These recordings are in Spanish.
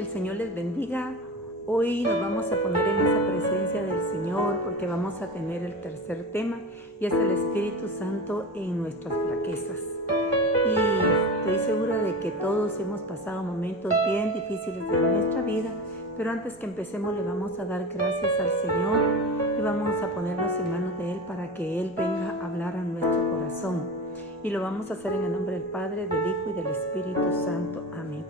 que el Señor les bendiga. Hoy nos vamos a poner en esa presencia del Señor porque vamos a tener el tercer tema y es el Espíritu Santo en nuestras flaquezas. Y estoy segura de que todos hemos pasado momentos bien difíciles de nuestra vida, pero antes que empecemos le vamos a dar gracias al Señor y vamos a ponernos en manos de Él para que Él venga a hablar a nuestro corazón. Y lo vamos a hacer en el nombre del Padre, del Hijo y del Espíritu Santo. Amén.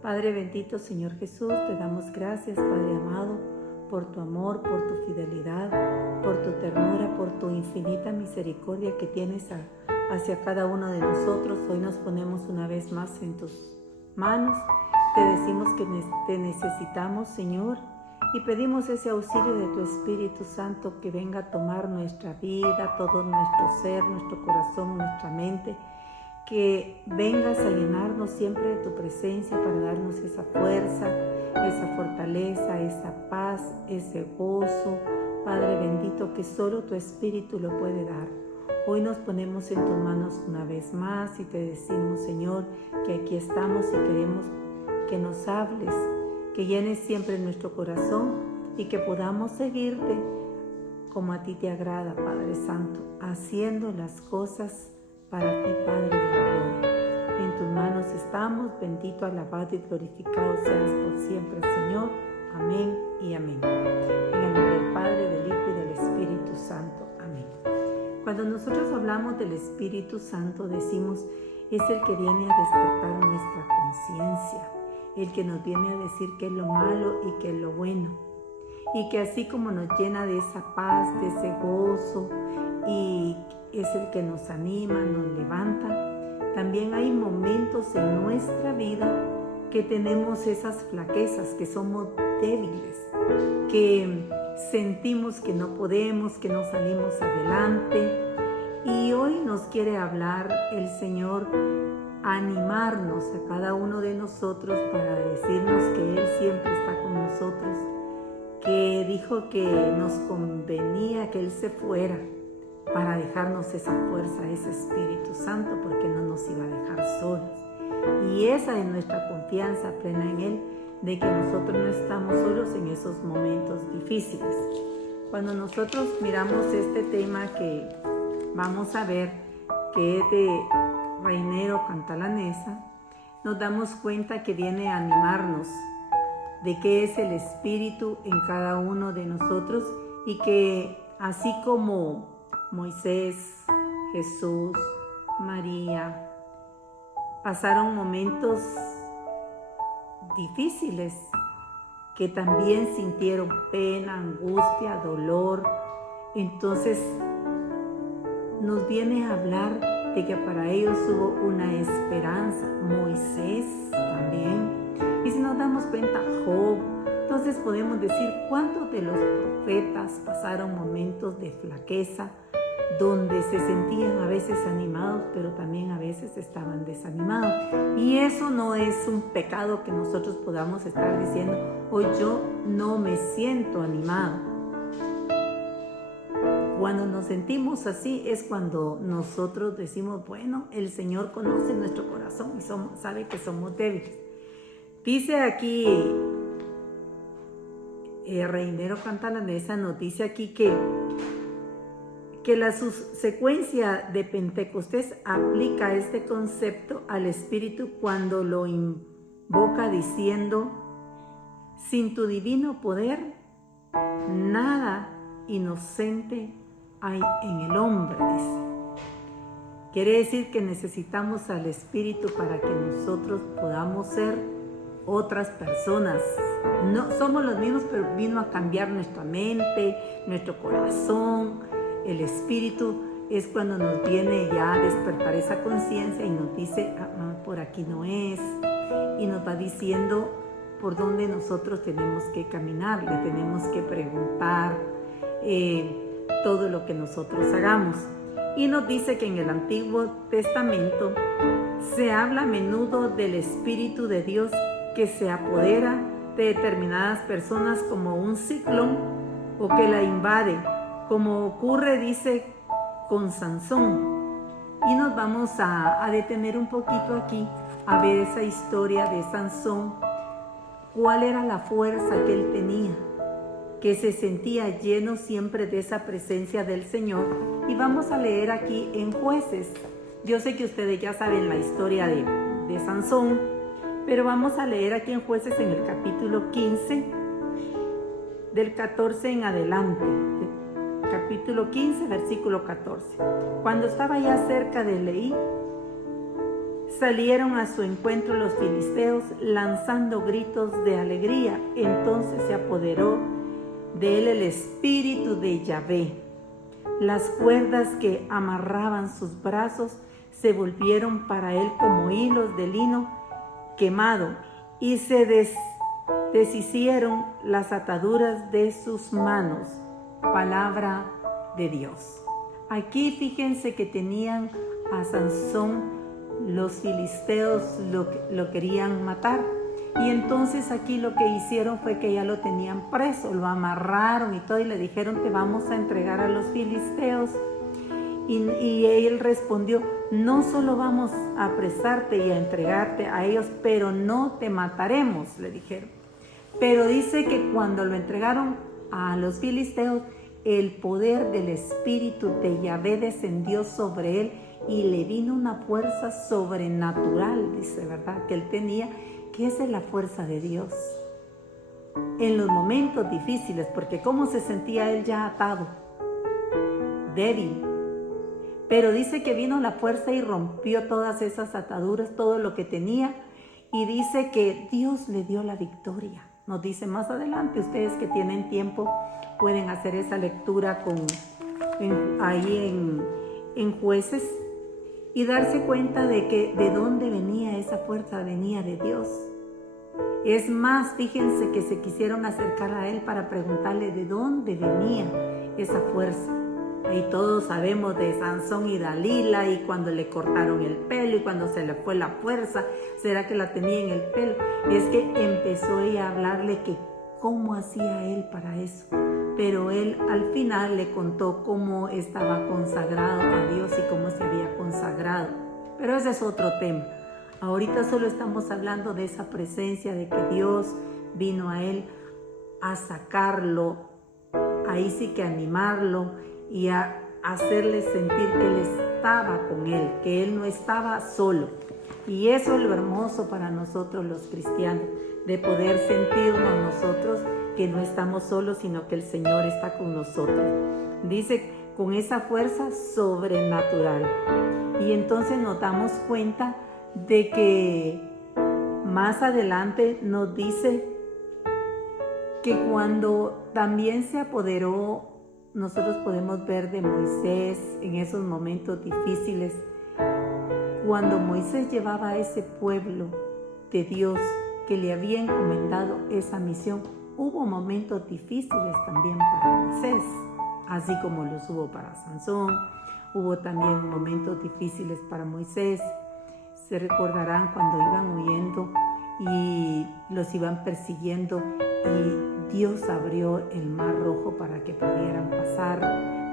Padre bendito, Señor Jesús, te damos gracias, Padre amado, por tu amor, por tu fidelidad, por tu ternura, por tu infinita misericordia que tienes hacia cada uno de nosotros. Hoy nos ponemos una vez más en tus manos. Te decimos que te necesitamos, Señor, y pedimos ese auxilio de tu Espíritu Santo que venga a tomar nuestra vida, todo nuestro ser, nuestro corazón, nuestra mente, que vengas a llenarnos siempre de tu presencia para darnos esa fuerza, esa fortaleza, esa paz, ese gozo, Padre bendito, que solo tu Espíritu lo puede dar. Hoy nos ponemos en tus manos una vez más y te decimos, Señor, que aquí estamos y queremos que nos hables, que llenes siempre nuestro corazón y que podamos seguirte como a ti te agrada, Padre Santo, haciendo las cosas para ti, Padre de la gloria. En tus manos estamos, bendito, alabado y glorificado seas por siempre, Señor. Amén y amén. En el nombre del Padre, del Hijo y del Espíritu Santo. Amén. Cuando nosotros hablamos del Espíritu Santo, decimos, es el que viene a despertar nuestra conciencia, el que nos viene a decir qué es lo malo y qué es lo bueno. Y que así como nos llena de esa paz, de ese gozo, y es el que nos anima, nos levanta, también hay momentos en nuestra vida que tenemos esas flaquezas, que somos débiles, que sentimos que no podemos, que no salimos adelante. Y hoy nos quiere hablar el Señor, animarnos a cada uno de nosotros para decirnos que Él siempre está con nosotros, que dijo que nos convenía que Él se fuera para dejarnos esa fuerza, ese Espíritu Santo, porque no nos iba a dejar solos. Y esa es nuestra confianza plena en Él, de que nosotros no estamos solos en esos momentos difíciles. Cuando nosotros miramos este tema que vamos a ver, que es de Reinero Cantalamessa, nos damos cuenta que viene a animarnos de qué es el Espíritu en cada uno de nosotros y que así como Moisés, Jesús, María pasaron momentos difíciles, que también sintieron pena, angustia, dolor, entonces nos viene a hablar de que para ellos hubo una esperanza. Moisés también. Y si nos damos cuenta, Job, entonces podemos decir cuántos de los profetas pasaron momentos de flaqueza, donde se sentían a veces animados, pero también a veces estaban desanimados. Y eso no es un pecado que nosotros podamos estar diciendo, hoy yo no me siento animado. Cuando nos sentimos así es cuando nosotros decimos, bueno, el Señor conoce nuestro corazón y sabe que somos débiles. Dice aquí, Reinero Cantalamessa nos dice aquí que la secuencia de Pentecostés aplica este concepto al Espíritu cuando lo invoca diciendo, sin tu divino poder, nada inocente hay en el hombre, dice. Quiere decir que necesitamos al Espíritu para que nosotros podamos ser otras personas. No somos los mismos, pero vino a cambiar nuestra mente, nuestro corazón. El Espíritu es cuando nos viene ya a despertar esa conciencia y nos dice, por aquí no es, y nos va diciendo por dónde nosotros tenemos que caminar, le tenemos que preguntar todo lo que nosotros hagamos. Y nos dice que en el Antiguo Testamento se habla a menudo del Espíritu de Dios que se apodera de determinadas personas como un ciclón o que la invade, como ocurre, dice, con Sansón. Y nos vamos a detener un poquito aquí a ver esa historia de Sansón cuál era la fuerza que él tenía, que se sentía lleno siempre de esa presencia del Señor. Y vamos a leer aquí en Jueces. Yo sé que ustedes ya saben la historia de Sansón, pero vamos a leer aquí en Jueces en el capítulo 15, del 14 en adelante. Capítulo 15, versículo 14. Cuando estaba ya cerca de Leí, salieron a su encuentro los filisteos lanzando gritos de alegría. Entonces se apoderó de él el espíritu de Yahvé. Las cuerdas que amarraban sus brazos se volvieron para él como hilos de lino quemado y se deshicieron las ataduras de sus manos. Palabra de Dios. Aquí fíjense que tenían a Sansón, los filisteos lo querían matar, y entonces aquí lo que hicieron fue que ya lo tenían preso, lo amarraron y todo, y le dijeron: te vamos a entregar a los filisteos. Y él respondió: no solo vamos a apresarte y a entregarte a ellos, pero no te mataremos, le dijeron. Pero dice que cuando lo entregaron a los filisteos, el poder del espíritu de Yahvé descendió sobre él y le vino una fuerza sobrenatural, dice, ¿verdad?, que él tenía, que es de la fuerza de Dios. En los momentos difíciles, porque cómo se sentía él ya atado, débil. Pero dice que vino la fuerza y rompió todas esas ataduras, todo lo que tenía, y dice que Dios le dio la victoria. Nos dice más adelante, ustedes que tienen tiempo pueden hacer esa lectura ahí en Jueces y darse cuenta de que de dónde venía esa fuerza, venía de Dios. Es más, fíjense que se quisieron acercar a él para preguntarle de dónde venía esa fuerza. Y todos sabemos de Sansón y Dalila, y cuando le cortaron el pelo y cuando se le fue la fuerza, ¿será que la tenía en el pelo? Es que empezó ella a hablarle que cómo hacía él para eso. Pero él al final le contó cómo estaba consagrado a Dios y cómo se había consagrado. Pero ese es otro tema. Ahorita solo estamos hablando de esa presencia, de que Dios vino a él a sacarlo, ahí sí que animarlo y a hacerle sentir que él estaba con él, que él no estaba solo. Y eso es lo hermoso para nosotros los cristianos, de poder sentirnos nosotros que no estamos solos, sino que el Señor está con nosotros. Dice, con esa fuerza sobrenatural. Y entonces nos damos cuenta de que más adelante nos dice que cuando también se apoderó, nosotros podemos ver de Moisés en esos momentos difíciles, cuando Moisés llevaba a ese pueblo de Dios que le había encomendado esa misión, hubo momentos difíciles también para Moisés, así como los hubo para Sansón. Hubo también momentos difíciles para Moisés. Se recordarán cuando iban huyendo y los iban persiguiendo y Dios abrió el mar rojo para que pudieran pasar,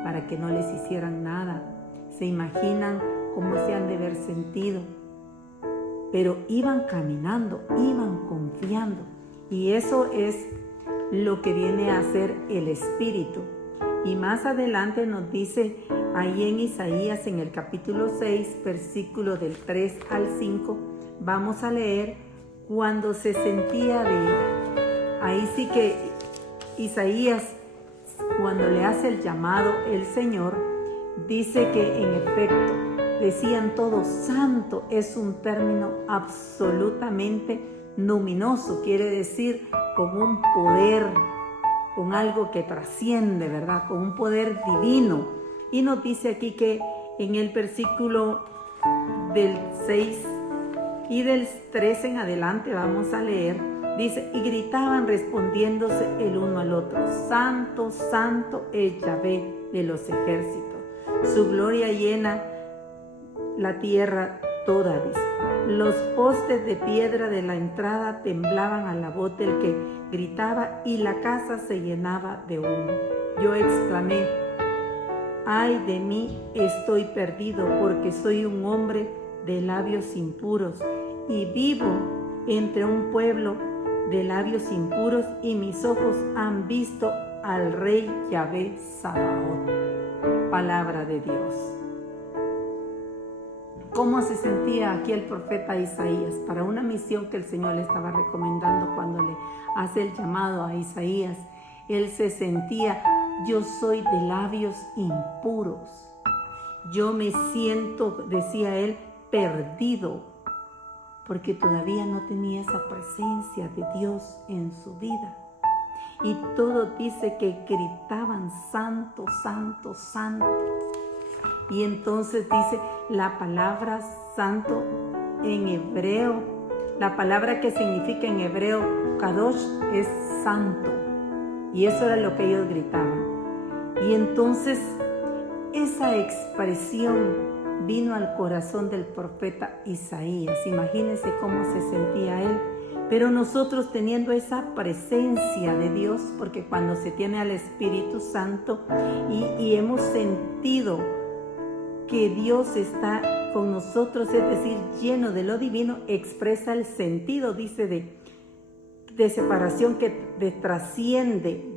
para que no les hicieran nada. Se imaginan cómo se han de haber sentido, pero iban caminando, iban confiando, y eso es lo que viene a ser el Espíritu. Y más adelante nos dice ahí en Isaías, en el capítulo 6, versículo del 3 al 5, vamos a leer cuando se sentía ahí sí que Isaías, cuando le hace el llamado el Señor, dice que en efecto decían todos: santo. Es un término absolutamente luminoso, quiere decir con un poder, con algo que trasciende, ¿verdad? Con un poder divino. Y nos dice aquí que en el versículo del 6 y del 13 en adelante vamos a leer, dice: y gritaban respondiéndose el uno al otro: santo, santo es Yahvé de los ejércitos, su gloria llena la tierra toda, dice. Los postes de piedra de la entrada temblaban a la voz del que gritaba y la casa se llenaba de humo. Yo exclamé: ay de mí, estoy perdido, porque soy un hombre de labios impuros y vivo entre un pueblo de labios impuros, y mis ojos han visto al Rey Yahvé Sabaoth. Palabra de Dios. ¿Cómo se sentía aquí el profeta Isaías para una misión que el Señor le estaba recomendando cuando le hace el llamado a Isaías? Él se sentía: yo soy de labios impuros. Yo me siento, decía él, perdido, porque todavía no tenía esa presencia de Dios en su vida. Y todo dice que gritaban: santo, santo, santo. Y entonces dice la palabra santo en hebreo, la palabra que significa en hebreo Kadosh es santo. Y eso era lo que ellos gritaban. Y entonces esa expresión vino al corazón del profeta Isaías. Imagínense cómo se sentía él. Pero nosotros, teniendo esa presencia de Dios, porque cuando se tiene al Espíritu Santo y hemos sentido que Dios está con nosotros, es decir, lleno de lo divino, expresa el sentido, dice, de separación que trasciende,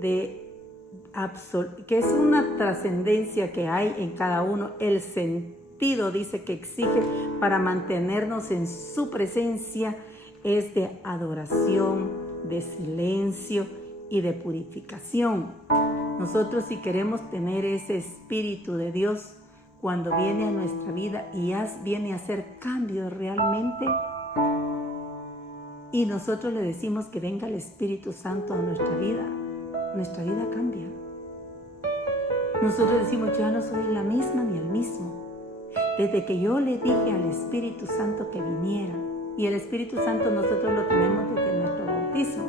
que es una trascendencia que hay en cada uno. El sentido, dice, que exige para mantenernos en su presencia es de adoración, de silencio y de purificación. Nosotros, si queremos tener ese Espíritu de Dios cuando viene a nuestra vida y viene a hacer cambios realmente, y nosotros le decimos que venga el Espíritu Santo a nuestra vida cambia. Nosotros decimos: ya no soy la misma ni el mismo. Desde que yo le dije al Espíritu Santo que viniera, y el Espíritu Santo nosotros lo tenemos desde nuestro bautismo,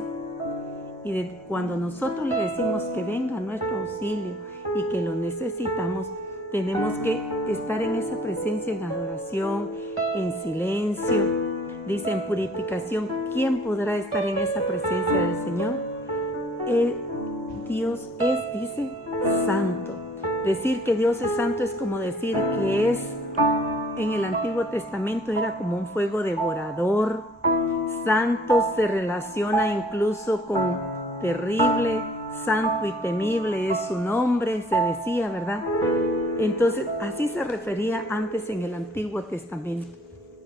y cuando nosotros le decimos que venga a nuestro auxilio y que lo necesitamos, tenemos que estar en esa presencia, en adoración, en silencio. Dice: en purificación. ¿Quién podrá estar en esa presencia del Señor? Dios es, dice, santo. Decir que Dios es santo es como decir que en el Antiguo Testamento era como un fuego devorador. Santo se relaciona incluso con terrible, santo y temible es su nombre, se decía, ¿verdad? Entonces, así se refería antes en el Antiguo Testamento.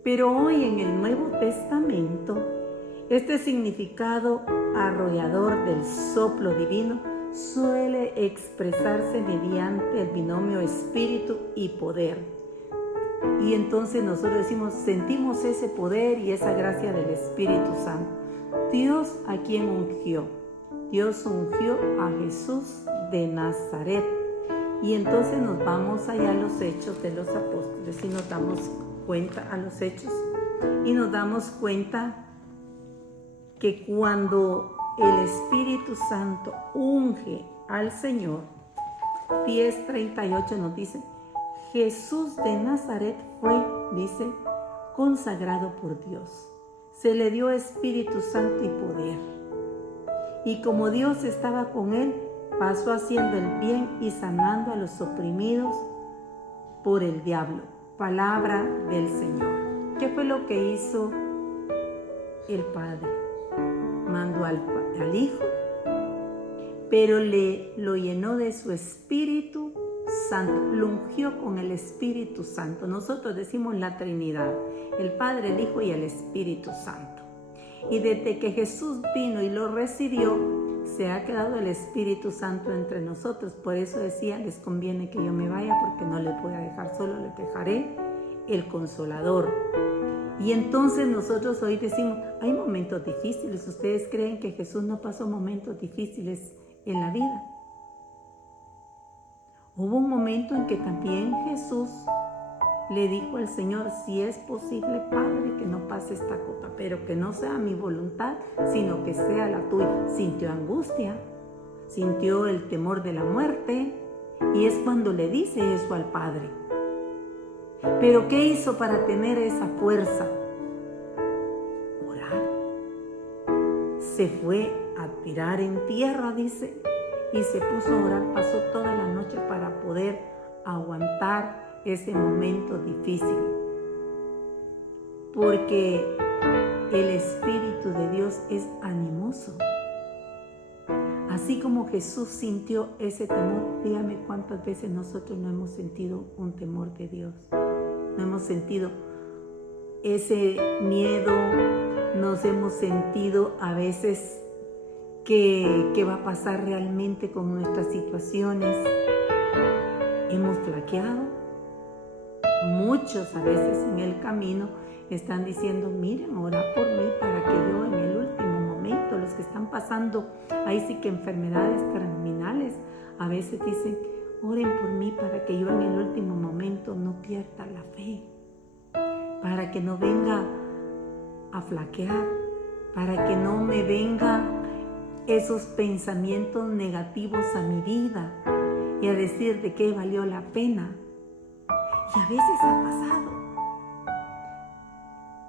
Pero hoy en el Nuevo Testamento, este significado arrollador del soplo divino suele expresarse mediante el binomio espíritu y poder. Y entonces nosotros decimos: sentimos ese poder y esa gracia del Espíritu Santo. Dios, ¿a quién ungió? Dios ungió a Jesús de Nazaret. Y entonces nos vamos allá a los Hechos de los Apóstoles y nos damos cuenta, a los Hechos, y nos damos cuenta que cuando el Espíritu Santo unge al Señor, 10:38 nos dice: Jesús de Nazaret fue, dice, consagrado por Dios. Se le dio Espíritu Santo y poder. Y como Dios estaba con él, pasó haciendo el bien y sanando a los oprimidos por el diablo. Palabra del Señor. ¿Qué fue lo que hizo el Padre? Mandó al Hijo, pero lo llenó de su Espíritu Santo, lo ungió con el Espíritu Santo. Nosotros decimos la Trinidad, el Padre, el Hijo y el Espíritu Santo. Y desde que Jesús vino y lo recibió, se ha quedado el Espíritu Santo entre nosotros. Por eso decía: les conviene que yo me vaya, porque no les voy a dejar solo, les dejaré el Consolador. Y entonces nosotros hoy decimos: hay momentos difíciles. ¿Ustedes creen que Jesús no pasó momentos difíciles en la vida? Hubo un momento en que también Jesús le dijo al Señor: si es posible, Padre, que no pase esta copa, pero que no sea mi voluntad, sino que sea la tuya. Sintió angustia, sintió el temor de la muerte, y es cuando le dice eso al Padre. Pero ¿qué hizo para tener esa fuerza? Orar. Se fue a tirar en tierra, dice, y se puso a orar. Pasó toda la noche para poder aguantar ese momento difícil. Porque el Espíritu de Dios es animoso. Así como Jesús sintió ese temor, dígame cuántas veces nosotros no hemos sentido un temor de Dios. No hemos sentido ese miedo, nos hemos sentido a veces qué va a pasar realmente con nuestras situaciones. Hemos flaqueado. Muchos a veces en el camino están diciendo, miren, ora por mí para que yo en el último momento, los que están pasando, ahí sí que enfermedades terminales, a veces dicen, oren por mí para que yo en el último momento no pierda la fe, para que no venga a flaquear, para que no me vengan esos pensamientos negativos a mi vida y a decir de qué valió la pena. Y a veces ha pasado.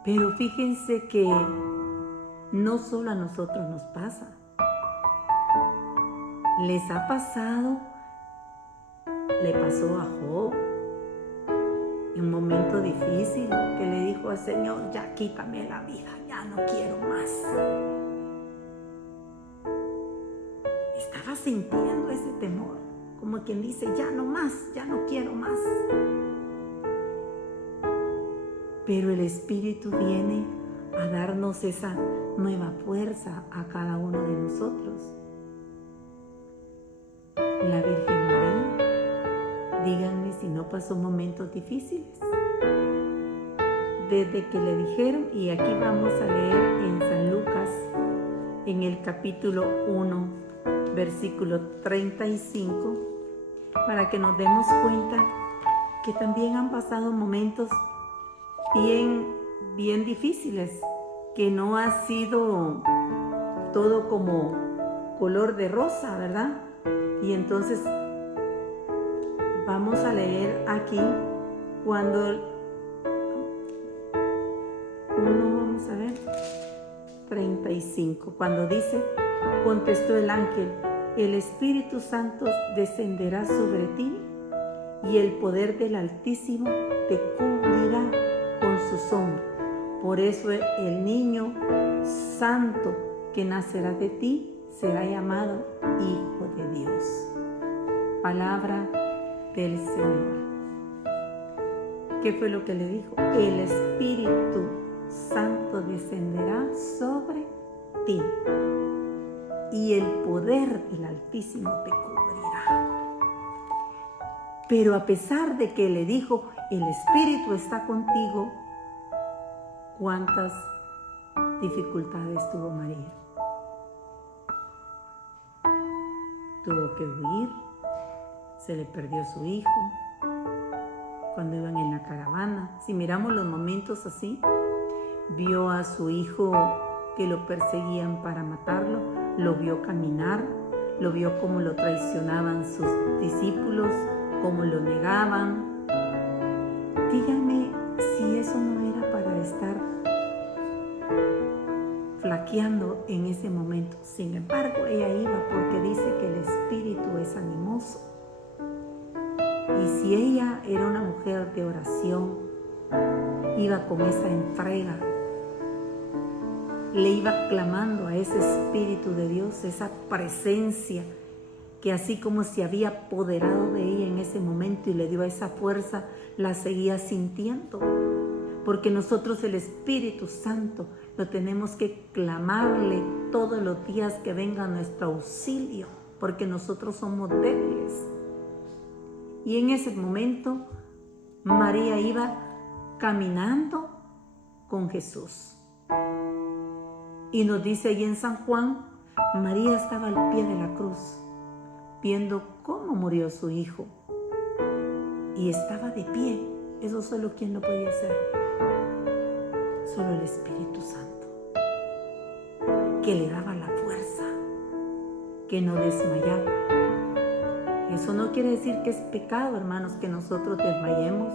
Pero fíjense que no solo a nosotros nos pasa. Les ha pasado, le pasó a Job en un momento difícil que le dijo al Señor, ya quítame la vida, ya no quiero más. Estaba sintiendo ese temor, como quien dice, ya no más, ya no quiero más. Pero el Espíritu viene a darnos esa nueva fuerza a cada uno de nosotros. La Virgen María, díganme si no pasó momentos difíciles. Desde que le dijeron, y aquí vamos a leer en San Lucas, en el capítulo 1, versículo 35, para que nos demos cuenta que también han pasado momentos bien difíciles, que no ha sido todo como color de rosa, ¿verdad? Y entonces vamos a leer aquí cuando vamos a ver 35, cuando dice, contestó el ángel, el Espíritu Santo descenderá sobre ti y el poder del Altísimo te cubrirá con su sombra. Por eso el niño santo que nacerá de ti será llamado Hijo de Dios. Palabra del Señor. ¿Qué fue lo que le dijo? El Espíritu Santo descenderá sobre ti y el poder del Altísimo te cubrirá. Pero a pesar de que le dijo, el Espíritu está contigo, ¿cuántas dificultades tuvo María? Tuvo que huir, se le perdió su hijo, cuando iban en la caravana. Si miramos los momentos así, vio a su hijo que lo perseguían para matarlo, lo vio caminar, lo vio cómo lo traicionaban sus discípulos, cómo lo negaban. Díganme si eso no era para estar flaqueando en ese momento. Sin embargo, ella iba porque dice que el Espíritu es animoso. Y si ella era una mujer de oración, iba con esa entrega, le iba clamando a ese Espíritu de Dios, esa presencia que así como se había apoderado de ella en ese momento y le dio esa fuerza, la seguía sintiendo. Porque nosotros el Espíritu Santo lo tenemos que clamarle todos los días que venga a nuestro auxilio, porque nosotros somos débiles. Y en ese momento María iba caminando con Jesús. Y nos dice ahí en San Juan, María estaba al pie de la cruz, viendo cómo murió su hijo. Y estaba de pie. Eso solo quien lo podía hacer. Solo el Espíritu Santo, que le daba la fuerza, que no desmayaba. Eso no quiere decir que es pecado, hermanos, que nosotros desmayemos,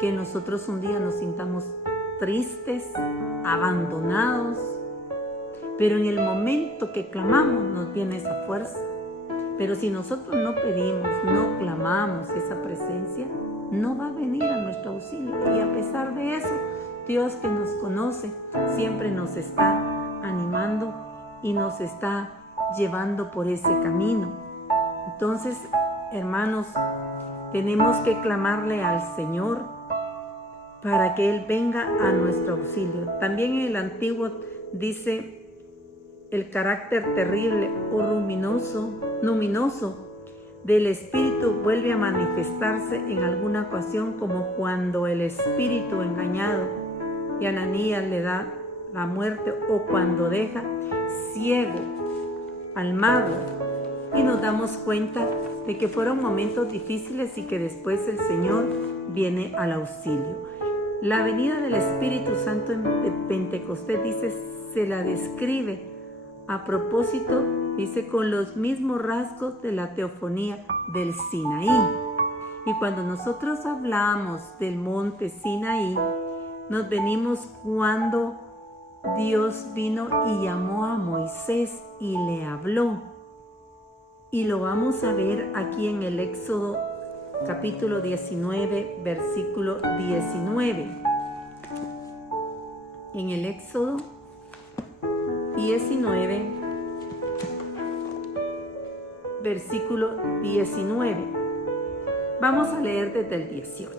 que nosotros un día nos sintamos tristes, abandonados, pero en el momento que clamamos nos viene esa fuerza. Pero si nosotros no pedimos, no clamamos esa presencia, no va a venir a nuestro auxilio. Y a pesar de eso, Dios que nos conoce siempre nos está animando y nos está llevando por ese camino. Entonces, hermanos, tenemos que clamarle al Señor para que Él venga a nuestro auxilio. También en el Antiguo dice el carácter terrible o luminoso del Espíritu vuelve a manifestarse en alguna ocasión, como cuando el Espíritu engañado y Ananías le da la muerte, o cuando deja ciego al mago, y nos damos cuenta de que fueron momentos difíciles y que después el Señor viene al auxilio. La venida del Espíritu Santo en Pentecostés, dice, se la describe a propósito, dice, con los mismos rasgos de la teofonía del Sinaí. Y cuando nosotros hablamos del monte Sinaí, nos venimos cuando Dios vino y llamó a Moisés y le habló. Y lo vamos a ver aquí en el Éxodo capítulo 19, versículo 19. En el Éxodo 19, versículo 19. Vamos a leer desde el 18.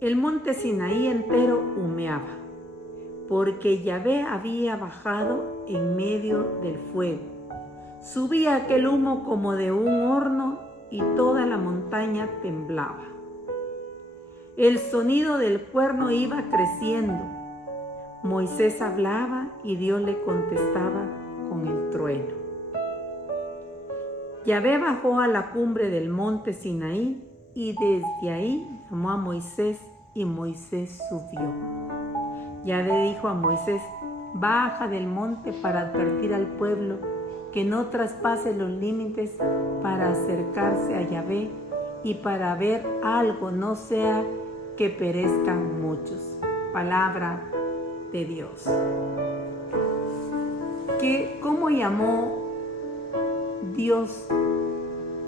El monte Sinaí entero humeaba, porque Yahvé había bajado en medio del fuego. Subía aquel humo como de un horno y toda la montaña temblaba. El sonido del cuerno iba creciendo. Moisés hablaba y Dios le contestaba con el trueno. Yahvé bajó a la cumbre del monte Sinaí y desde ahí llamó a Moisés y Moisés subió. Yahvé dijo a Moisés: baja del monte para advertir al pueblo que no traspase los límites para acercarse a Yahvé y para ver algo, no sea que perezcan muchos. Palabra de Dios. ¿Cómo llamó Dios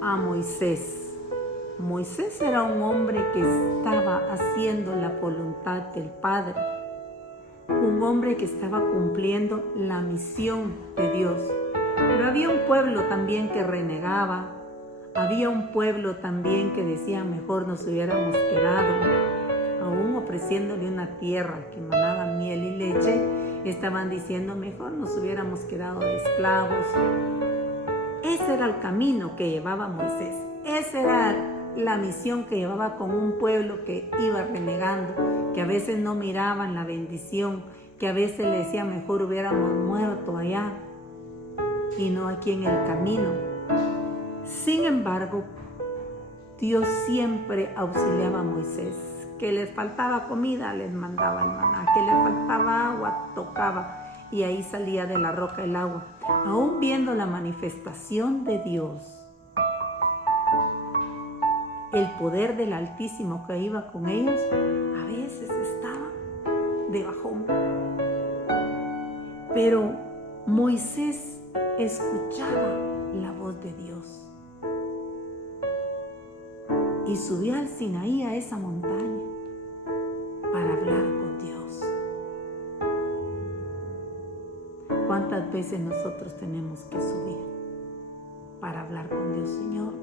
a Moisés? Moisés era un hombre que estaba haciendo la voluntad del Padre, un hombre que estaba cumpliendo la misión de Dios. Pero había un pueblo también que renegaba, había un pueblo también que decía: mejor nos hubiéramos quedado, aún ofreciéndole una tierra que manaba miel y leche, estaban diciendo: mejor nos hubiéramos quedado de esclavos. Ese era el camino que llevaba Moisés, esa era la misión que llevaba con un pueblo que iba renegando, que a veces no miraban la bendición, que a veces le decía: mejor hubiéramos muerto allá y no aquí en el camino. Sin embargo, Dios siempre auxiliaba a Moisés. Que les faltaba comida, les mandaba el maná; que les faltaba agua, tocaba y ahí salía de la roca el agua. Aún viendo la manifestación de Dios, el poder del Altísimo que iba con ellos, a veces estaba de bajón. Pero Moisés escuchaba la voz de Dios y subió al Sinaí, a esa montaña, para hablar con Dios. ¿Cuántas veces nosotros tenemos que subir para hablar con Dios? Señor,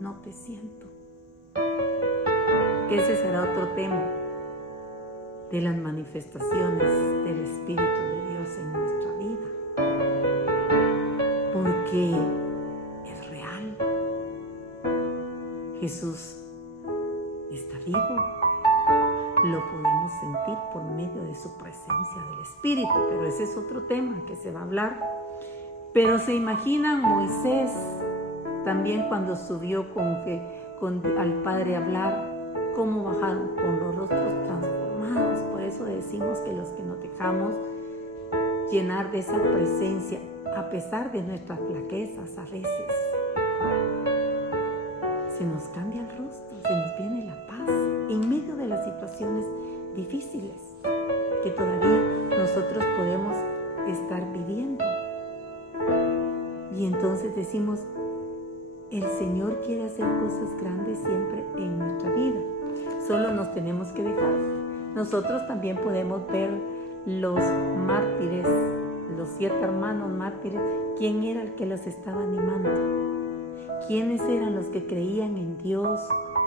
no te siento. Ese será otro tema de las manifestaciones del Espíritu de Dios en nuestra vida, porque es real. Jesús está vivo, lo podemos sentir por medio de su presencia del Espíritu, pero ese es otro tema que se va a hablar. Pero se imaginan Moisés también cuando subió al Padre a hablar, cómo bajaron con los rostros transformados. Por eso decimos que los que nos dejamos llenar de esa presencia, a pesar de nuestras flaquezas, a veces se nos cambia el rostro, se nos viene la paz en medio de las situaciones difíciles que todavía nosotros podemos estar viviendo. Y entonces decimos: el Señor quiere hacer cosas grandes siempre en nuestra vida. Solo nos tenemos que dejar nosotros también podemos ver los mártires, los 7 hermanos mártires. ¿Quién era el que los estaba animando? ¿Quiénes eran los que creían en Dios?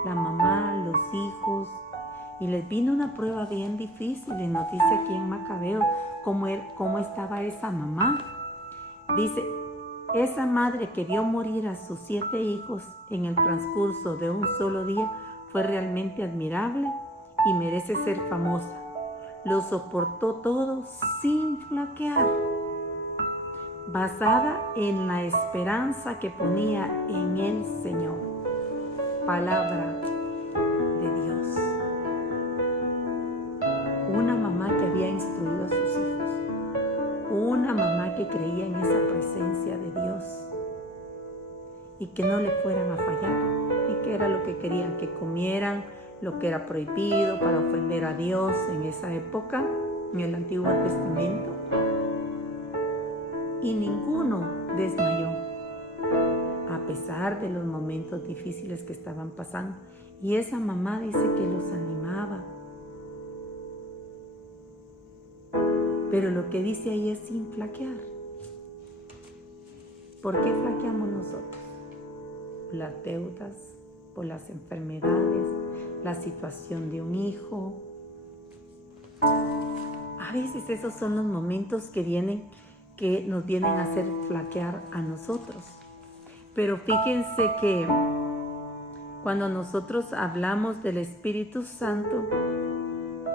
La mamá, los hijos. Y les vino una prueba bien difícil, y nos dice aquí en Macabeo cómo estaba esa mamá. Dice, esa madre que vio morir a sus 7 hijos en el transcurso de un solo día fue realmente admirable y merece ser famosa. Lo soportó todo sin flaquear, basada en la esperanza que ponía en el Señor. Palabra de Dios. Una mamá que había instruido a sus hijos. Una mamá que creía en esa presencia de Dios y que no le fueran a fallar, y que era lo que querían, que comieran lo que era prohibido para ofender a Dios en esa época, en el Antiguo Testamento. Y ninguno desmayó, a pesar de los momentos difíciles que estaban pasando. Y esa mamá dice que los animaba. Pero lo que dice ahí es sin flaquear. ¿Por qué flaqueamos nosotros? Por las deudas, por las enfermedades, la situación de un hijo. A veces esos son los momentos que nos vienen a hacer flaquear a nosotros. Pero fíjense que cuando nosotros hablamos del Espíritu Santo,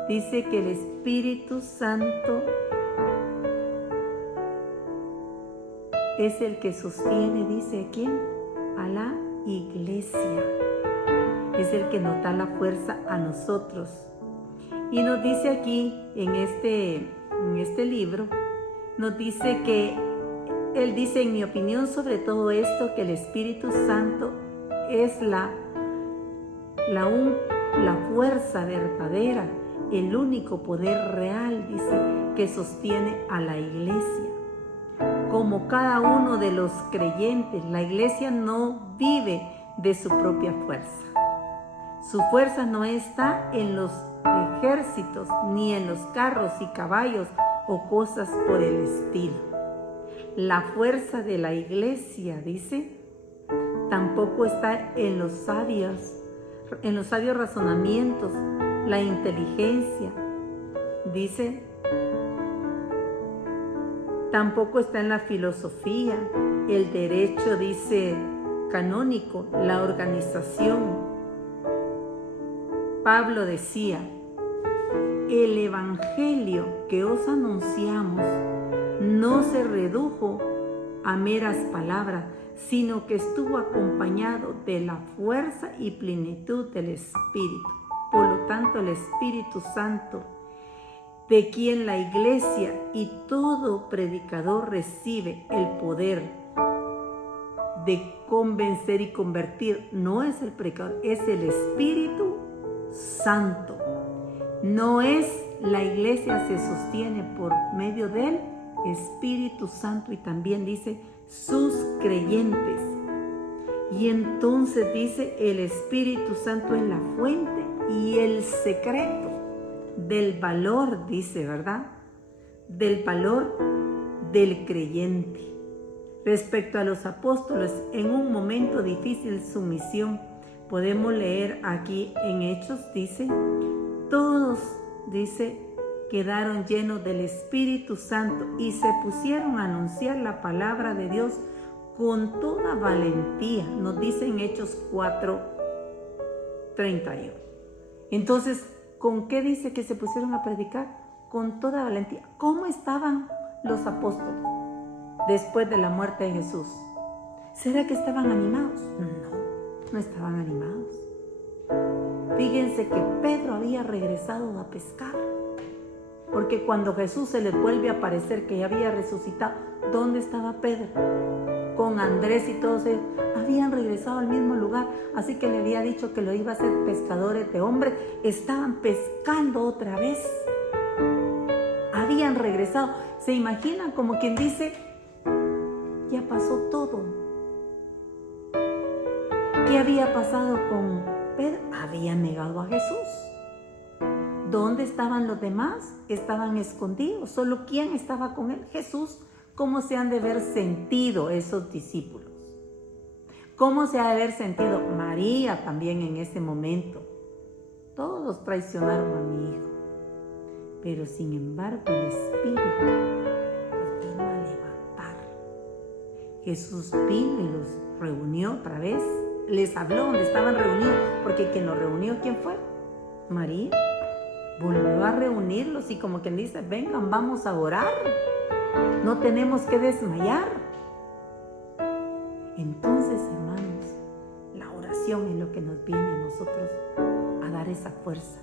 dice que el Espíritu Santo es el que sostiene, dice, ¿a quién? A la iglesia. Es el que nos da la fuerza a nosotros. Y nos dice aquí, en este libro, nos dice que, él dice, en mi opinión sobre todo esto, que el Espíritu Santo es la fuerza verdadera, el único poder real, dice, que sostiene a la iglesia. Como cada uno de los creyentes, la iglesia no vive de su propia fuerza. Su fuerza no está en los ejércitos, ni en los carros y caballos o cosas por el estilo. La fuerza de la iglesia, dice, tampoco está en los sabios razonamientos, la inteligencia, dice, tampoco está en la filosofía, el derecho, dice, canónico, la organización. Pablo decía, el evangelio que os anunciamos no se redujo a meras palabras, sino que estuvo acompañado de la fuerza y plenitud del Espíritu. Por lo tanto, el Espíritu Santo, de quien la iglesia y todo predicador recibe el poder de convencer y convertir, no es el predicador, es el Espíritu Santo. No es la iglesia, se sostiene por medio del Espíritu Santo, y también dice sus creyentes. Y entonces dice, el Espíritu Santo es la fuente y el secreto del valor, dice, ¿verdad? Del valor del creyente. Respecto a los apóstoles, en un momento difícil su misión, podemos leer aquí en Hechos, dice, todos, dice, quedaron llenos del Espíritu Santo y se pusieron a anunciar la palabra de Dios con toda valentía. Nos dice en Hechos 4:31. Entonces, ¿con qué dice que se pusieron a predicar? Con toda valentía. ¿Cómo estaban los apóstoles después de la muerte de Jesús? ¿Será que estaban animados? No estaban animados. Fíjense que Pedro había regresado a pescar, porque cuando Jesús se les vuelve a aparecer que ya había resucitado, ¿dónde estaba Pedro? Con Andrés y todos ellos, habían regresado al mismo lugar, así que le había dicho que lo iba a hacer pescadores de hombres. Estaban pescando otra vez, habían regresado. ¿Se imaginan? Como quien dice, ya pasó todo. ¿Qué había pasado con Pedro? Había negado a Jesús. ¿Dónde estaban los demás? Estaban escondidos. ¿Solo quién estaba con él? Jesús. ¿Cómo se han de haber sentido esos discípulos? ¿Cómo se ha de haber sentido María también en ese momento? Todos traicionaron a mi hijo. Pero sin embargo el Espíritu los vino a levantar. Jesús vino y los reunió otra vez. Les habló donde estaban reunidos. Porque quien los reunió, ¿quién fue? María. Volvió a reunirlos y como quien dice, vengan, vamos a orar. No tenemos que desmayar. Entonces, hermanos, la oración es lo que nos viene a nosotros a dar esa fuerza.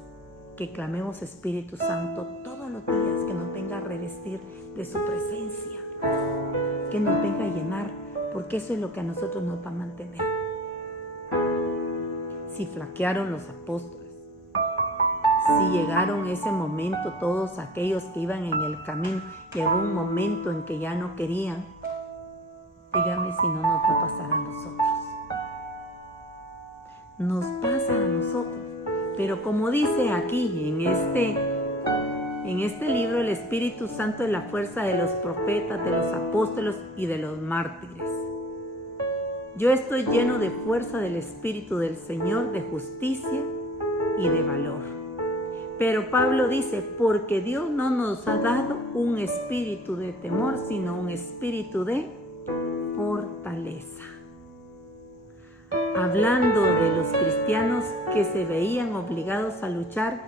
Que clamemos Espíritu Santo todos los días, que nos venga a revestir de su presencia, que nos venga a llenar, porque eso es lo que a nosotros nos va a mantener. Si flaquearon los apóstoles, si llegaron ese momento todos aquellos que iban en el camino, llegó un momento en que ya no querían, díganme si no nos va a pasar a nosotros. Nos pasa a nosotros. Pero como dice aquí en este libro, el Espíritu Santo es la fuerza de los profetas, de los apóstoles y de los mártires. Yo estoy lleno de fuerza del Espíritu del Señor, de justicia y de valor. Pero Pablo dice, porque Dios no nos ha dado un espíritu de temor, sino un espíritu de fortaleza. Hablando de los cristianos que se veían obligados a luchar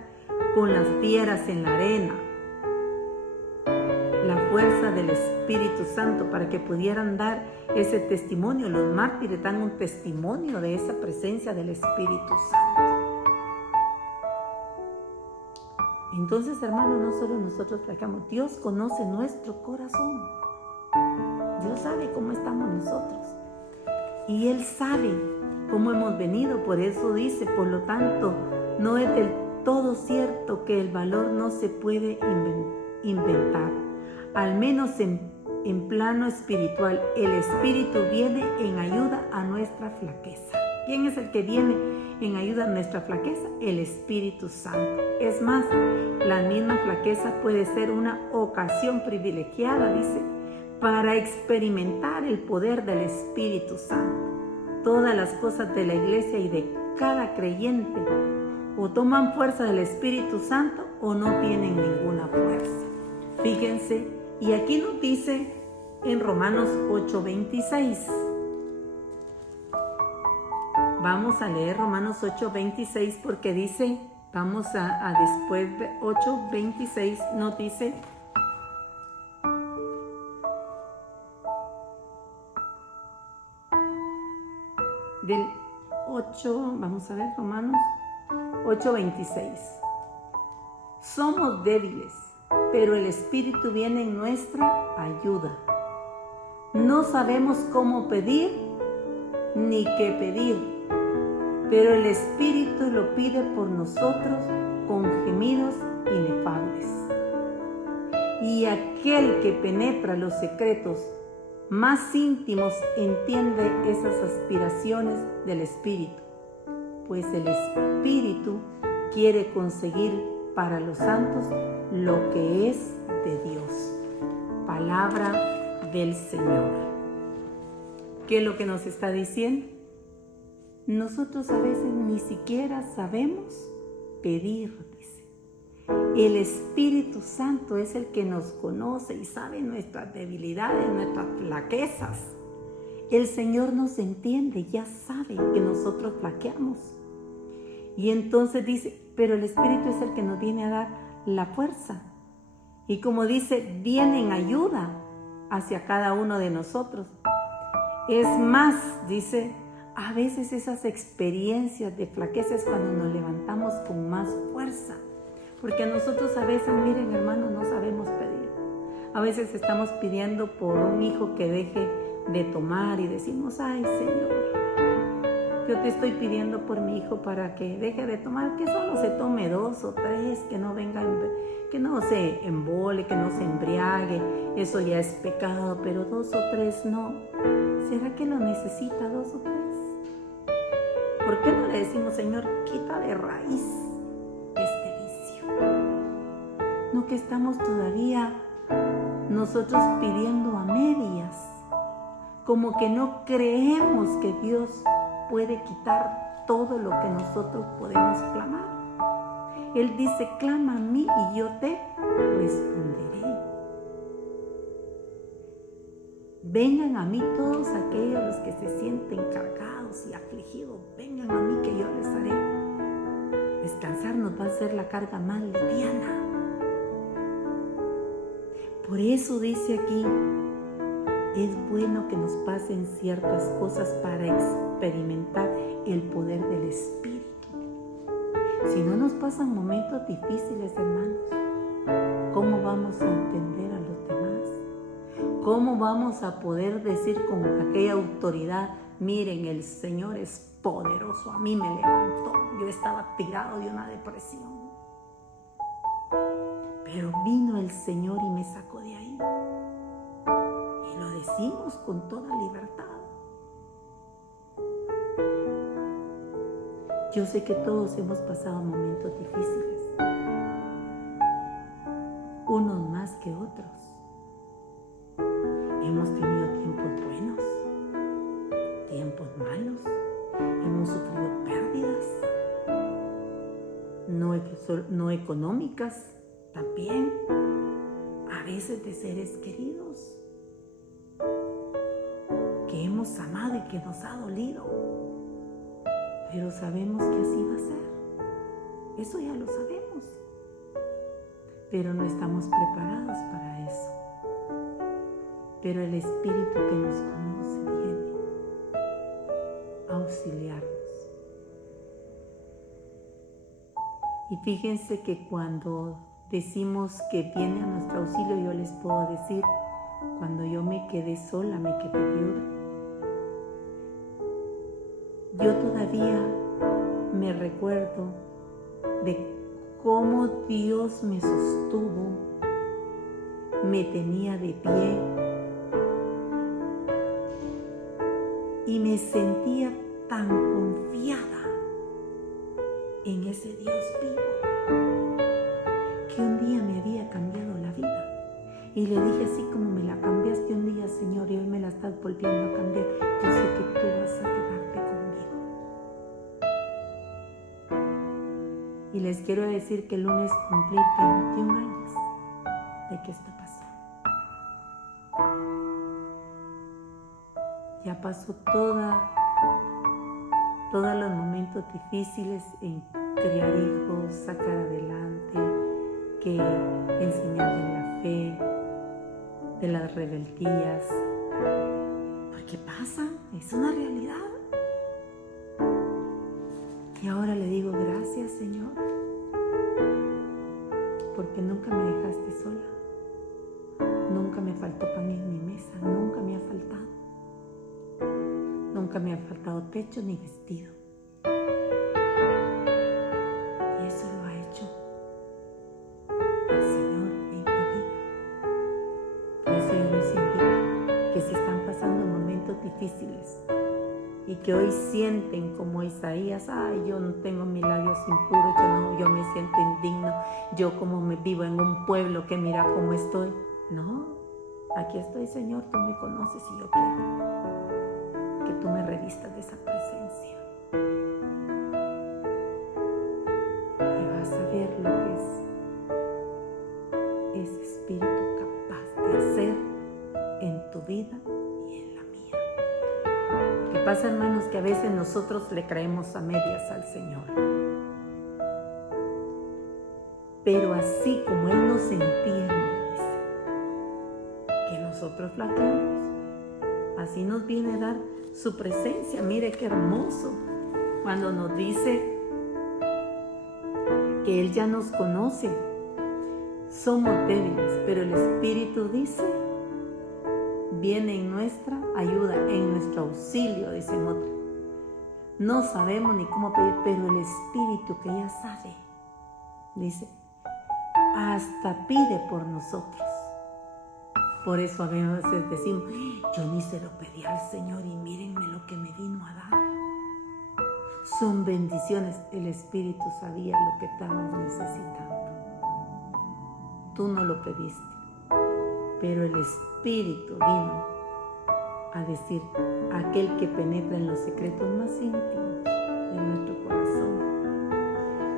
con las fieras en la arena, la fuerza del Espíritu Santo para que pudieran dar ese testimonio. Los mártires dan un testimonio de esa presencia del Espíritu Santo. Entonces, hermanos, no solo nosotros flaqueamos, Dios conoce nuestro corazón. Dios sabe cómo estamos nosotros. Y Él sabe cómo hemos venido. Por eso dice, por lo tanto, no es del todo cierto que el valor no se puede inventar. Al menos en plano espiritual, el Espíritu viene en ayuda a nuestra flaqueza. ¿Quién es el que viene en ayuda a nuestra flaqueza? El Espíritu Santo. Es más, la misma flaqueza puede ser una ocasión privilegiada, dice, para experimentar el poder del Espíritu Santo. Todas las cosas de la iglesia y de cada creyente o toman fuerza del Espíritu Santo o no tienen ninguna fuerza. Fíjense, y aquí nos dice en Romanos 8:26. Vamos a leer Romanos 8:26 porque dice, vamos a después de 8:26 nos dice, del 8, vamos a ver, Romanos 8:26. Somos débiles, pero el Espíritu viene en nuestra ayuda. No sabemos cómo pedir ni qué pedir, pero el Espíritu lo pide por nosotros con gemidos inefables. Y aquel que penetra los secretos más íntimos entiende esas aspiraciones del Espíritu, pues el Espíritu quiere conseguir para los santos lo que es de Dios. Palabra del Señor. ¿Qué es lo que nos está diciendo? Nosotros a veces ni siquiera sabemos pedir, dice. El Espíritu Santo es el que nos conoce y sabe nuestras debilidades, nuestras flaquezas. El Señor nos entiende, ya sabe que nosotros flaqueamos. Y entonces dice, pero el Espíritu es el que nos viene a dar la fuerza. Y como dice, viene en ayuda hacia cada uno de nosotros. Es más, dice, a veces esas experiencias de flaqueza es cuando nos levantamos con más fuerza. Porque nosotros a veces, miren hermanos, no sabemos pedir. A veces estamos pidiendo por un hijo que deje de tomar y decimos, ay Señor, yo te estoy pidiendo por mi hijo para que deje de tomar, que solo se tome 2 o 3, que no venga, que no se embole, que no se embriague, eso ya es pecado, pero 2 o 3 no. ¿Será que lo necesita 2 o 3? ¿Por qué no le decimos, Señor, quita de raíz este vicio? sino que estamos todavía nosotros pidiendo a medias, como que no creemos que Dios puede quitar todo lo que nosotros podemos clamar. Él dice, clama a mí y yo te responderé. Vengan a mí todos aquellos los que se sienten cargados y afligidos, vengan a mí que yo les haré descansar. Nos va a hacer la carga más liviana. Por eso dice aquí, es bueno que nos pasen ciertas cosas para experimentar el poder del Espíritu. Si no nos pasan momentos difíciles, hermanos, ¿cómo vamos a entender a los demás? ¿Cómo vamos a poder decir con aquella autoridad, miren, el Señor es poderoso, a mí me levantó, yo estaba tirado de una depresión, pero vino el Señor y me sacó de ahí? Y lo decimos con toda libertad. Yo sé que todos hemos pasado momentos difíciles, unos más que otros. Hemos tenido tiempos buenos, tiempos malos, hemos sufrido pérdidas, no económicas, también, a veces de seres queridos, que hemos amado y que nos ha dolido. Pero sabemos que así va a ser. Eso ya lo sabemos. Pero no estamos preparados para eso. Pero el Espíritu que nos conoce viene a auxiliarnos. Y fíjense que cuando decimos que viene a nuestro auxilio, yo les puedo decir, cuando yo me quedé sola, me quedé viuda, yo todavía me recuerdo de cómo Dios me sostuvo, me tenía de pie y me sentía tan confiada en ese Dios vivo que un día me había cambiado la vida. Y le dije, así como me la cambiaste un día, Señor, y hoy me la estás volviendo a cambiar, yo sé que tú vas a quedarte conmigo. Y les quiero decir que el lunes cumplí 21 años de que esto pasó. Ya pasó todos los momentos difíciles en criar hijos, sacar adelante, que enseñarles la fe, de las rebeldías, porque pasa, es una realidad. Y ahora le digo, gracias, Señor, porque nunca me dejaste sola, nunca me faltó pan en mi mesa, nunca me ha faltado, nunca me ha faltado techo ni vestido. Y eso lo ha hecho el Señor en mi vida. Por eso yo les invito que si están pasando momentos difíciles y que hoy sienten como Isaías, ay, yo no tengo mis labios impuros, yo me siento indigno, yo como me vivo en un pueblo que mira cómo estoy. No, aquí estoy, Señor, tú me conoces y yo quiero que tú me revistas de esa presencia. Y vas a ver lo que es ese Espíritu capaz de hacer en tu vida y en la mía. ¿Qué pasa, hermanos? Que a veces nosotros le creemos a medias al Señor. Pero así como Él nos entiende, dice, que nosotros flaqueamos, así nos viene a dar su presencia. Mire qué hermoso cuando nos dice que Él ya nos conoce. Somos débiles, pero el Espíritu dice, viene en nuestra ayuda, en nuestro auxilio, dicen otros. No sabemos ni cómo pedir, pero el Espíritu que ya sabe, dice, hasta pide por nosotros. Por eso a veces decimos, yo ni se lo pedí al Señor y mírenme lo que me vino a dar. Son bendiciones. El Espíritu sabía lo que estábamos necesitando. tú no lo pediste, pero el Espíritu vino a decir, aquel que penetra en los secretos más íntimos de nuestro corazón,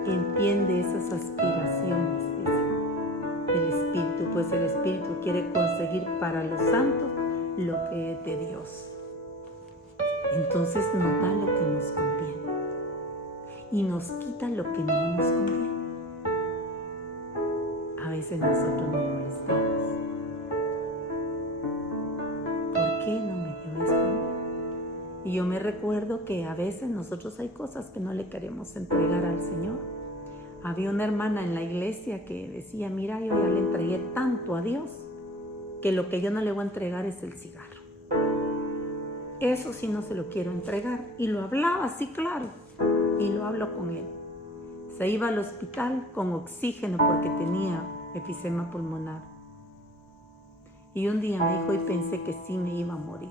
entiende esas aspiraciones, dice, del Espíritu, pues el Espíritu quiere conseguir para los santos lo que es de Dios. Entonces nos da lo que nos conviene y nos quita lo que no nos conviene. A veces nosotros nos molestamos. ¿Por qué no me dio esto? Y yo me recuerdo que a veces nosotros hay cosas que no le queremos entregar al Señor. Había una hermana en la iglesia que decía, mira, yo ya le entregué tanto a Dios que lo que yo no le voy a entregar es el cigarro. Eso sí no se lo quiero entregar. Y lo hablaba así claro. Y lo hablo con él. Se iba al hospital con oxígeno porque tenía efisema pulmonar. Y un día me dijo, y pensé que sí me iba a morir.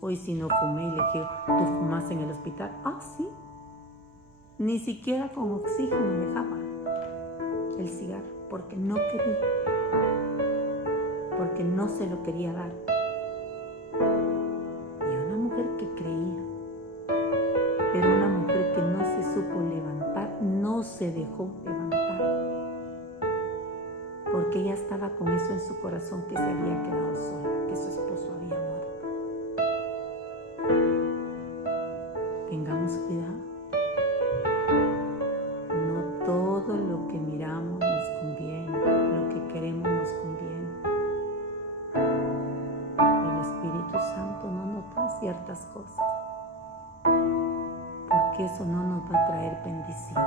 Hoy si no fumé, y le dije, ¿tú fumas en el hospital? Ah, sí. Ni siquiera con oxígeno dejaba el cigarro, porque no quería. Porque no se lo quería dar. Y una mujer que creía, pero una mujer que no se supo levantar, no se dejó levantar, porque ella estaba con eso en su corazón, que se había quedado sola, que su esposo había muerto. Tengamos cuidado. No todo lo que miramos nos conviene, lo que queremos nos conviene. El Espíritu Santo no nos da ciertas cosas, porque eso no nos va a traer bendición.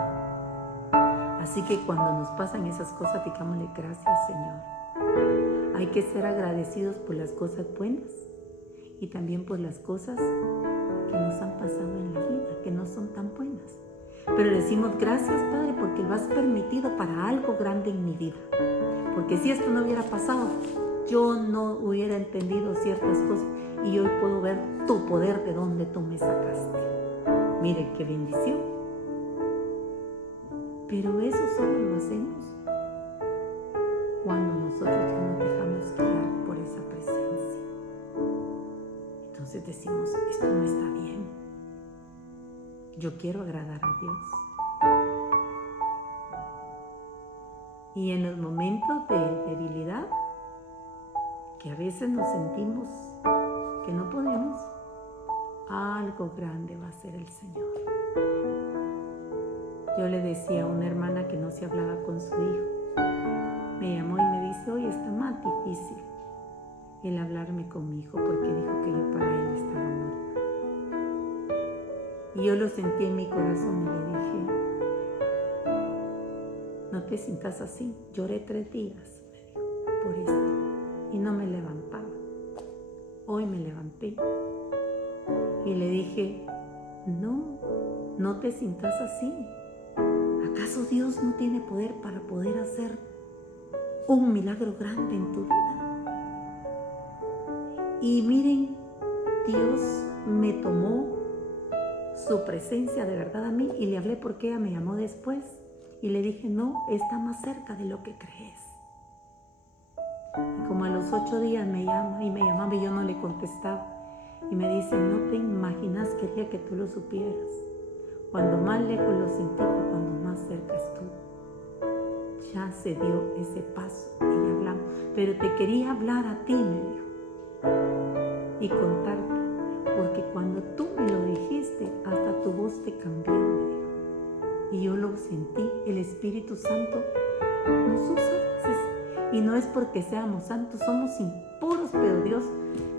Así que cuando nos pasan esas cosas, digámosle gracias, Señor. Hay que ser agradecidos por las cosas buenas y también por las cosas que nos han pasado en la vida, que no son tan buenas. Pero decimos gracias, Padre, porque lo has permitido para algo grande en mi vida. Porque si esto no hubiera pasado, yo no hubiera entendido ciertas cosas y hoy puedo ver tu poder de donde tú me sacaste. Miren qué bendición. Pero eso solo lo hacemos cuando nosotros ya nos dejamos guiar por esa presencia. Entonces decimos, esto no está bien. Yo quiero agradar a Dios. Y en los momentos de debilidad, que a veces nos sentimos que no podemos, algo grande va a hacer el Señor. Yo le decía a una hermana que no se hablaba con su hijo. Me llamó y me dice, hoy está más difícil el hablarme con mi hijo porque dijo que yo para él estaba muerta. Y yo lo sentí en mi corazón y le dije, no te sientas así. Lloré 3 días, me dijo, por esto. Y no me levantaba. Hoy me levanté. Y le dije, no te sientas así. ¿Acaso Dios no tiene poder para poder hacer un milagro grande en tu vida? Y miren, Dios me tomó su presencia de verdad a mí y le hablé porque ella me llamó después y le dije, no, está más cerca de lo que crees. Y como a los 8 días me llama y me llamaba y yo no le contestaba y me dice, no te imaginas, quería que tú lo supieras. Cuando más lejos lo sentí fue cuando más cerca estuvo. Ya se dio ese paso y ya hablamos. Pero te quería hablar a ti, me dijo, y contarte, porque cuando tú me lo dijiste, hasta tu voz te cambió, me dijo. Y yo lo sentí. El Espíritu Santo nos usa a veces. Y no es porque seamos santos, somos impuros, pero Dios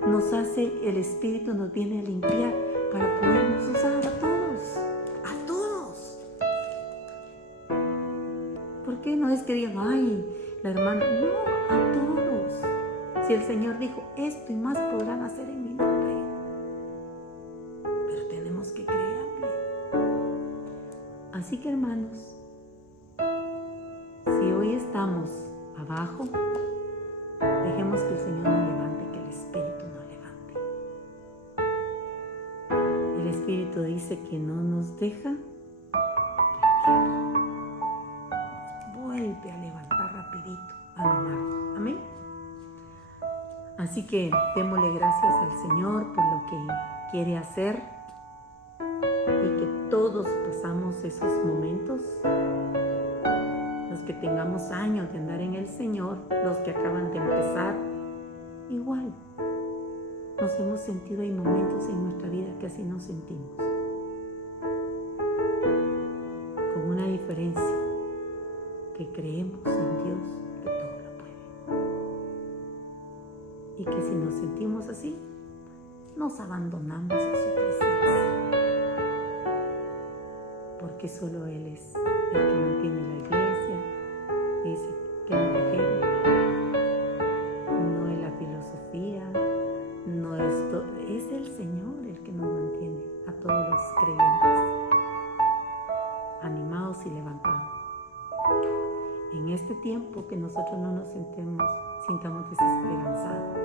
nos hace, el Espíritu nos viene a limpiar para podernos usar a todos. ¿Por qué? No es que digan, ay, la hermana. No, a todos. Si el Señor dijo, esto y más podrán hacer en mi nombre. Pero tenemos que creerle. Así que, hermanos, si hoy estamos abajo, dejemos que el Señor nos levante, que el Espíritu nos levante. El Espíritu dice que no nos deja. Vuelve a levantar rapidito a Así que démosle gracias al Señor por lo que quiere hacer y que todos pasamos esos momentos, los que tengamos años de andar en el Señor, los que acaban de empezar, igual nos hemos sentido, hay momentos en nuestra vida que así nos sentimos, con una diferencia, que creemos en Dios que todo lo puede, y que si nos sentimos así, nos abandonamos a su presencia, porque solo Él es el que mantiene la iglesia. Dice que no dejemos, no es la filosofía, no es todo, es el Señor el que nos mantiene a todos los creyentes animados y levantados. En este tiempo que nosotros no nos sintamos desesperanzados,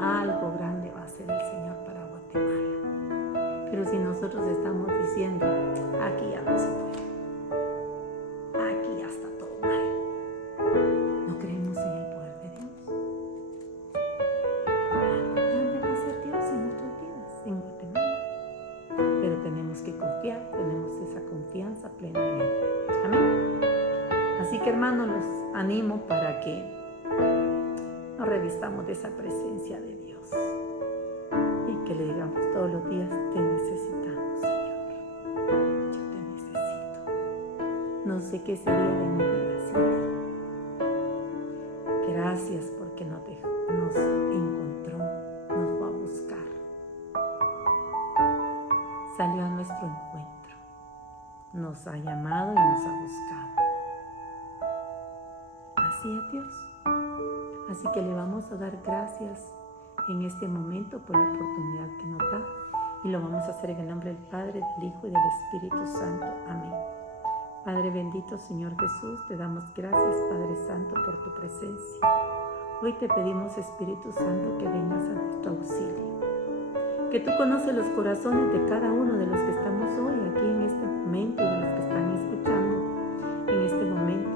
algo grande va a hacer el Señor para Guatemala. Pero si nosotros estamos diciendo, aquí ya no se puede, aquí ya está todo mal, no creemos en el poder de Dios. Algo grande va a hacer Dios en nuestras vidas, en Guatemala. Pero tenemos que confiar, tenemos esa confianza plena en Él. Amén. Así que, hermanos, los animo para que nos revistamos de esa presencia de Dios y que le digamos todos los días: te necesitamos, Señor, yo te necesito, no sé qué sería de mi vida sin ti. Gracias porque nos encontró, nos fue a buscar, salió a nuestro encuentro, nos ha llamado y nos ha buscado. Así es Dios. Así que le vamos a dar gracias en este momento por la oportunidad que nos da, y lo vamos a hacer en el nombre del Padre, del Hijo y del Espíritu Santo. Amén. Padre bendito, Señor Jesús, te damos gracias, Padre Santo, por tu presencia. Hoy te pedimos, Espíritu Santo, que vengas a nuestro auxilio, que tú conoces los corazones de cada uno de los que estamos hoy aquí en este momento y de los que están escuchando en este momento.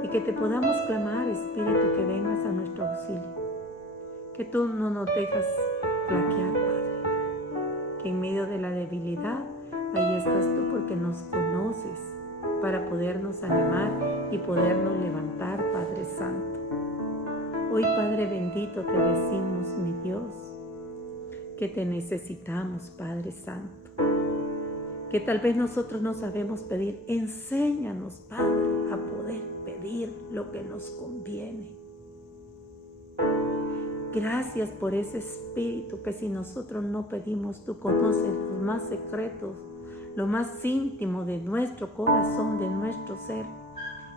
Y que te podamos clamar, Espíritu, que vengas a nuestro auxilio, que tú no nos dejas flaquear, Padre, que en medio de la debilidad, ahí estás tú porque nos conoces para podernos animar y podernos levantar, Padre Santo. Hoy, Padre bendito, te decimos, mi Dios, que te necesitamos, Padre Santo, que tal vez nosotros no sabemos pedir. Enséñanos, Padre, a poder pedir lo que nos conviene. Gracias por ese Espíritu que si nosotros no pedimos, tú conoces los más secretos, lo más íntimo de nuestro corazón, de nuestro ser,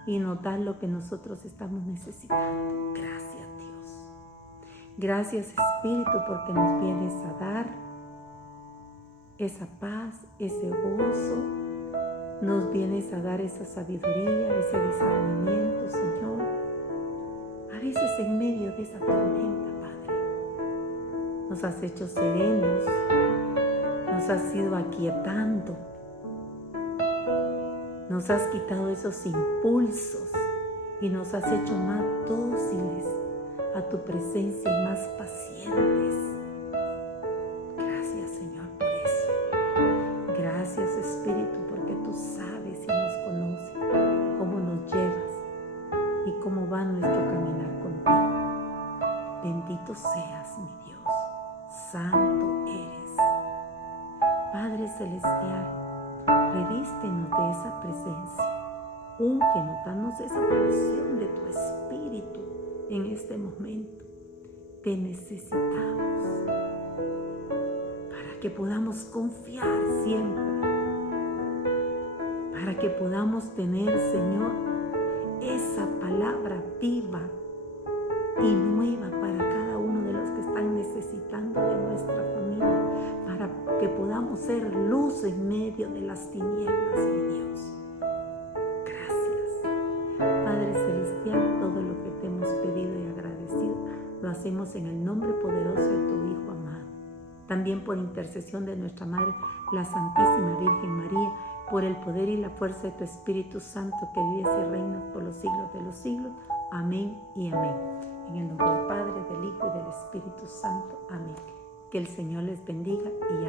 y nos das lo que nosotros estamos necesitando. Gracias, Dios. Gracias, Espíritu, porque nos vienes a dar esa paz, ese gozo, nos vienes a dar esa sabiduría, ese discernimiento, Señor. A veces en medio de esa tormenta, Padre, nos has hecho serenos, nos has ido aquietando, nos has quitado esos impulsos y nos has hecho más dóciles a tu presencia y más pacientes. Gracias, Señor, por eso. Gracias, Espíritu, porque tú sabes y nos conoces cómo nos llevas y cómo va nuestro caminar contigo. Bendito seas, mi Dios. Santo eres. Padre Celestial, revístenos de esa presencia. Úngenos, danos esa porción de tu Espíritu en este momento. Te necesitamos para que podamos confiar siempre, para que podamos tener, Señor, esa palabra viva y nueva para cada uno de los que están necesitando de nuestra familia, para que podamos ser luz en medio de las tinieblas, mi Dios. Gracias, Padre Celestial, todo lo que te hemos pedido y agradecido, lo hacemos en el nombre poderoso de tu Hijo amado. También por intercesión de nuestra Madre, la Santísima Virgen María, por el poder y la fuerza de tu Espíritu Santo, que vives y reinas por los siglos de los siglos. Amén y amén. En el nombre del Padre, del Hijo y del Espíritu Santo. Amén. Que el Señor les bendiga y